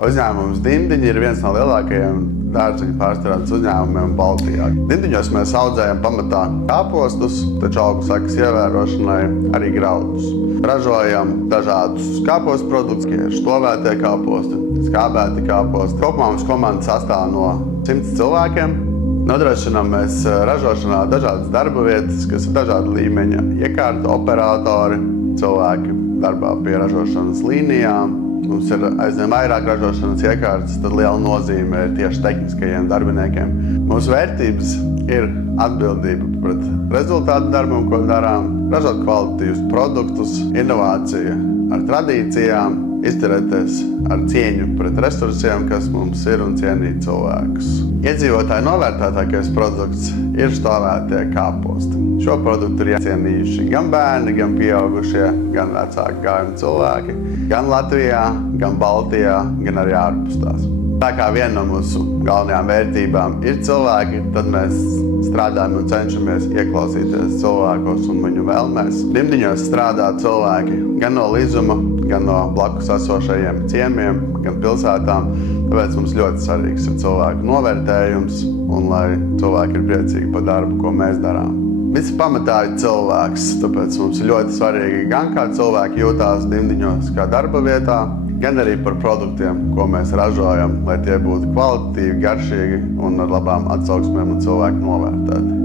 Uzņēmums Dimdiņi ir viens no lielākajiem dārzeņu pārstrādes uzņēmumiem Baltijā. Dimdiņos mēs audzējam pamatā kāpostus, taču augu sekas ievērošanai arī graudus. Ražojam dažādus kāpostu produktus, štovētie kāposti, skābēti kāposti. Kopumā mums komanda sastāv no 100 cilvēkiem. Nodrošinām mēs ražošanā dažādas darba vietas, kas ir dažāda līmeņa iekārtu operatori, cilvēki darbā pie ražošanas līnijām. Mums ir aizvien vairāk ražošanas iekārtas, tad liela nozīme ir tieši tehniskajiem darbiniekiem. Mūsu vērtības ir atbildība pret rezultātu darbam, ko darām, ražot kvalitatīvus produktus, inovācija ar tradīcijām, izturēties ar cieņu pret resursiem, kas mums ir, un cienīt cilvēkus. Iedzīvotāju novērtētākais produkts ir štovētie kāposti. Šo produktu ir iecienījuši gan bērni, gan pieaugušie, gan vecāki gājumi cilvēki, gan Latvijā, gan Baltijā, gan arī ārpus tās. Tā kā viena no mūsu galvenajām vērtībām ir cilvēki, tad mēs strādājam un cenšamies ieklausīties cilvēkos un viņu vēlmēs. Dimdiņos strādā cilvēki gan no Līzuma, gan no blakus esošajiem ciemiem, gan pilsētām. Tāpēc mums ļoti svarīgs ir cilvēku novērtējums un lai cilvēki ir priecīgi par darbu, ko mēs darām. Visi pamatā ir cilvēks, tāpēc mums ir ļoti svarīgi gan kā cilvēki jūtās Dimdiņos kā darba vietā, gan arī par produktiem, ko mēs ražojam, lai tie būtu kvalitatīvi, garšīgi un ar labām atsauksmēm un cilvēku novērtēti.